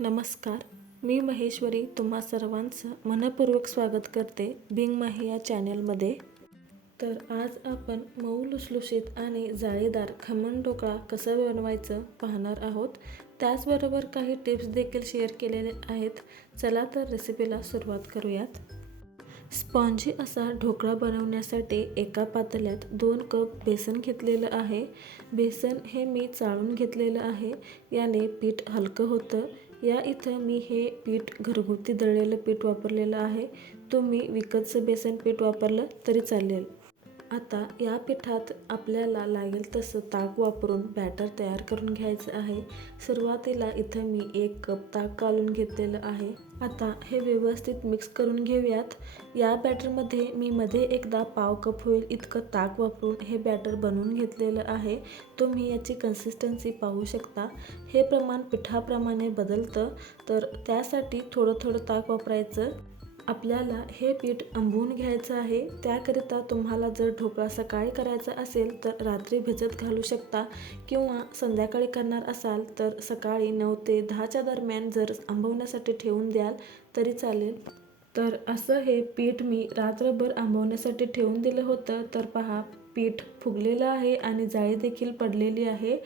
नमस्कार मी महेश्वरी तुम्हा सर्वांचं मनपूर्वक स्वागत करते बिंग माही या चॅनलमध्ये. तर आज आपण मऊ लुसलुशीत आणि जाळीदार खमण ढोकळा कसं बनवायचं पाहणार आहोत. त्याचबरोबर काही टिप्स देखील शेअर केलेले आहेत. चला तर रेसिपीला सुरुवात करूयात. स्पॉन्जी असा ढोकळा बनवण्यासाठी एका पातेल्यात दोन कप बेसन घेतलेलं आहे. बेसन हे मी चाळून घेतलेलं आहे. याने पीठ हलकं होतं. या इथं मी हे पीठ घरगुती दळलेलं पीठ वापरलेलं आहे. तुम्ही विकतचं बेसन पीठ वापरलं तरी चालेल. आता या पिठात आपल्याला लागेल तसं ताक वापरून बॅटर तयार करून घ्यायचं आहे. सुरुवातीला इथं मी एक कप ताक घालून घेतलेलं आहे. आता हे व्यवस्थित मिक्स करून घेऊयात. या बॅटरमध्ये मी मध्ये एकदा पाव कप होईल इतकं ताक वापरून हे बॅटर बनवून घेतलेलं आहे. तुम्ही याची कन्सिस्टन्सी पाहू शकता. हे प्रमाण पिठाप्रमाणे बदलतं तर त्यासाठी थोडं थोडं ताक वापरायचं. आपल्याला हे पीठ आंबवून घ्यायचं आहे. त्याकरिता तुम्हाला जर ढोकळा सकाळी करायचा असेल तर रात्री भिजत घालू शकता किंवा संध्याकाळी करणार असाल तर सकाळी नऊ ते दहाच्या दरम्यान जर आंबवण्यासाठी ठेवून द्याल तरी चालेल. तर असं हे पीठ मी रात्रभर आंबवण्यासाठी ठेवून दिलं होतं. तर पहा पीठ फुगलेलं आहे आणि जाळी देखील पडलेली आहे.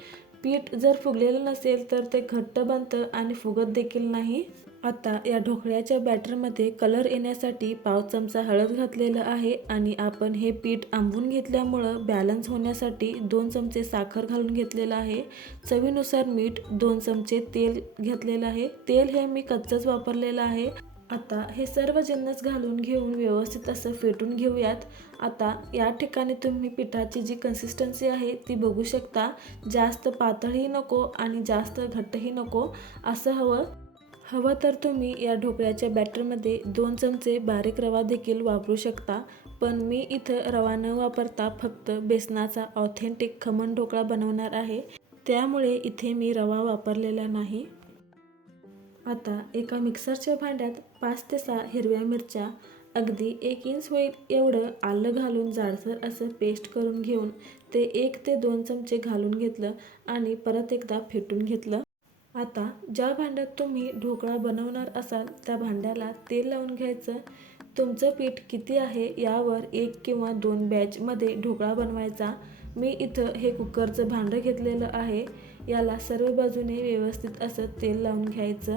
पीठ जर फुगलेलं नसेल तर ते घट्ट बनतं आणि फुगत देखील नाही. आता या ढोकळ्याच्या बॅटरमध्ये कलर येण्यासाठी पाव चमचा हळद घातलेलं आहे आणि आपण हे पीठ आंबून घेतल्यामुळं बॅलन्स होण्यासाठी दोन चमचे साखर घालून घेतलेलं आहे. चवीनुसार मीठ दोन चमचे तेल घेतलेलं आहे. तेल हे मी कच्चंच वापरलेलं आहे. आता हे सर्व जिन्नस घालून घेऊन व्यवस्थित असं फेटून घेऊयात. आता या ठिकाणी तुम्ही पिठाची जी कन्सिस्टन्सी आहे ती बघू शकता. जास्त पातळही नको आणि जास्त घट्टही नको. असं हवं. हवं तर तुम्ही या ढोकळ्याच्या बॅटरमध्ये दोन चमचे बारीक रवा देखील वापरू शकता पण मी इथं रवा न वापरता फक्त बेसनाचा ऑथेंटिक खमण ढोकळा बनवणार आहे. त्यामुळे इथे मी रवा वापरलेला नाही. आता एका मिक्सरच्या भांड्यात पाच ते सहा हिरव्या मिरच्या अगदी एक इंच होईल एवढं आलं घालून जाडसर असं पेस्ट करून घेऊन ते एक ते दोन चमचे घालून घेतलं आणि परत एकदा फेटून घेतलं. आता ज्या भांड्यात तुम्ही ढोकळा बनवणार असाल त्या भांड्याला तेल लावून घ्यायचं. तुमचं पीठ किती आहे यावर एक किंवा दोन बॅचमध्ये ढोकळा बनवायचा. मी इथं हे कुकरचं भांडं घेतलेलं आहे. याला सर्व बाजूने व्यवस्थित असं तेल लावून घ्यायचं.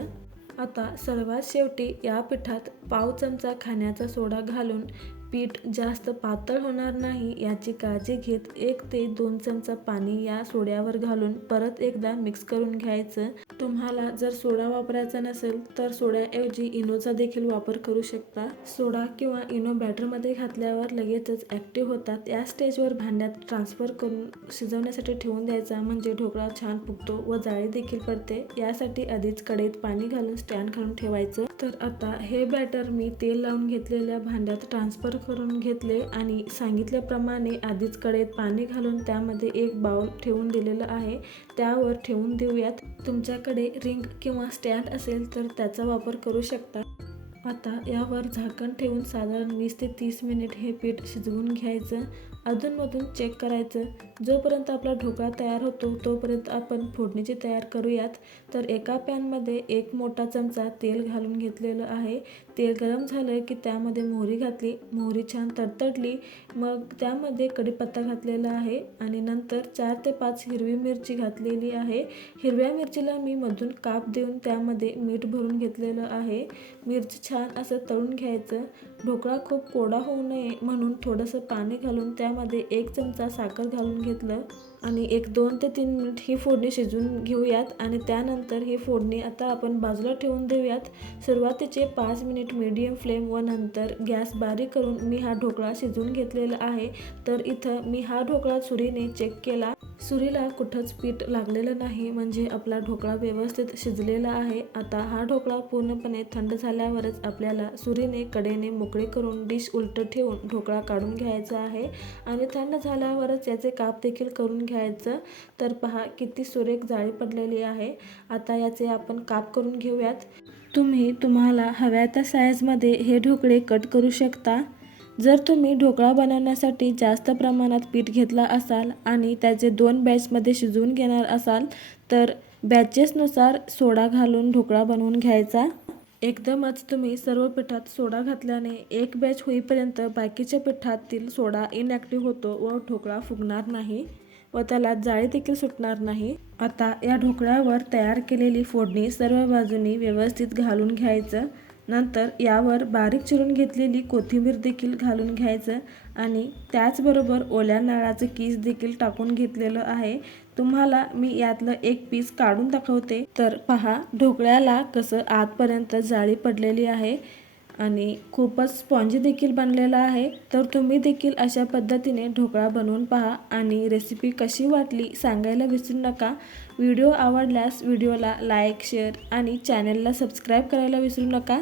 आता सर्वात शेवटी या पिठात पाव चमचा खाण्याचा सोडा घालून पीठ जास्त पातळ होणार नाही याची काळजी घेत एक ते दोन चमचा पाणी या सोड्यावर घालून परत एकदा मिक्स करून घ्यायचं. तुम्हाला जर सोडा वापरायचा नसेल तर सोड्याऐवजी इनोचा देखील वापर करू शकता. सोडा किंवा इनो बॅटरमध्ये घातल्यावर लगेचच ॲक्टिव्ह होतात. या स्टेजवर भांड्यात ट्रान्सफर करून शिजवण्यासाठी ठेवून द्यायचा म्हणजे ढोकळा छान फुगतो व जाळी देखील पडते. यासाठी आधीच कढईत पाणी घालून स्टँड घालून ठेवायचं. तर आता हे बॅटर मी तेल लावून घेतलेल्या भांड्यात ट्रान्सफर करून घेतले आणि सांगितल्याप्रमाणे आधीच कडेत पाणी घालून त्यामध्ये एक बाउल ठेवून दिलेलं आहे. त्यावर ठेवून देऊयात. तुमच्याकडे रिंग किंवा स्टँड असेल तर त्याचा वापर करू शकता. आता यावर झाकण ठेवून साधारण वीस ते तीस मिनिट हे पीठ शिजवून घ्यायचं. अधूनमधून चेक करायचं. जोपर्यंत आपला ढोकळा तयार होतो तोपर्यंत आपण फोडणीची तयार करूयात. तर एका पॅनमध्ये एक मोठा चमचा तेल घालून घेतलेलं आहे. तेल गरम झालं की त्यामध्ये मोहरी घातली मोहरी छान तडतडली मग त्यामध्ये कढीपत्ता घातलेला आहे आणि नंतर चार ते पाच हिरवी मिरची घातलेली आहे. हिरव्या मिरचीला मी मधून काप देऊन त्यामध्ये मीठ भरून घेतलेलं आहे. मिरची छान असं तळून घ्यायचं. ढोकळा खूप कोडा होऊ नये म्हणून थोडंसं पाणी घालून त्यामध्ये एक चमचा साखर घालून घेतलं. आणि एक दोन ते तीन मिनिट ही फोडणी शिजवून घेऊयात आणि त्यानंतर ही फोडणी आता आपण बाजूला ठेवून देऊयात. सुरुवातीचे पाच मिनिट मीडियम फ्लेम व नंतर गॅस बारीक करून मी हा ढोकळा शिजवून घेतलेला आहे. तर इथं मी हा ढोकळा सुरीने चेक केला. सुरीला कुठंच पीठ लागलेलं नाही म्हणजे आपला ढोकळा व्यवस्थित शिजलेला आहे. आता हा ढोकळा पूर्णपणे थंड झाल्यावरच आपल्याला सुरीने कडेने मोकळे करून डिश उलट ठेवून ढोकळा काढून घ्यायचा आहे. आणि थंड झाल्यावरच याचे काप देखील करून घ्यायचं. तर पहा किती सुरेख जाळी पडलेली आहे. आता याचे आपण काप करून घेऊयात. तुम्ही तुम्हाला हव्या त्या साईजमध्ये हे ढोकळे कट करू शकता. जर तुम्ही ढोकळा बनवण्यासाठी जास्त प्रमाणात पीठ घेतला असाल आणि त्याचे दोन बॅचमध्ये शिजवून घेणार असाल तर बॅचेसनुसार सोडा घालून ढोकळा बनवून घ्यायचा. एकदमच तुम्ही सर्व पिठात सोडा घातल्याने एक बॅच होईपर्यंत बाकीच्या पिठातील सोडा इनॲक्टिव्ह होतो व ढोकळा फुगणार नाही व त्याला जाळी देखील सुटणार नाही. आता या ढोकळ्यावर तयार केलेली फोडणी सर्व बाजूनी व्यवस्थित घालून घ्यायचं. नंतर यावर बारीक चिरून घेतलेली कोथिंबीर देखील घालून घ्यायचं आणि त्याचबरोबर ओल्या नळाचं कीस देखील टाकून घेतलेलं आहे. तुम्हाला मी यातलं एक पीस काढून दाखवते. तर पहा ढोकळ्याला कसं आतपर्यंत जाळी पडलेली आहे आणि खूपच स्पॉन्जी देखील बनलेला आहे. तर तुम्ही देखील अशा पद्धतीने ढोकळा बनवून पहा आणि रेसिपी कशी वाटली सांगायला विसरू नका. व्हिडिओ आवडल्यास व्हिडिओला लाईक शेअर आणि चॅनलला सबस्क्राईब करायला विसरू नका.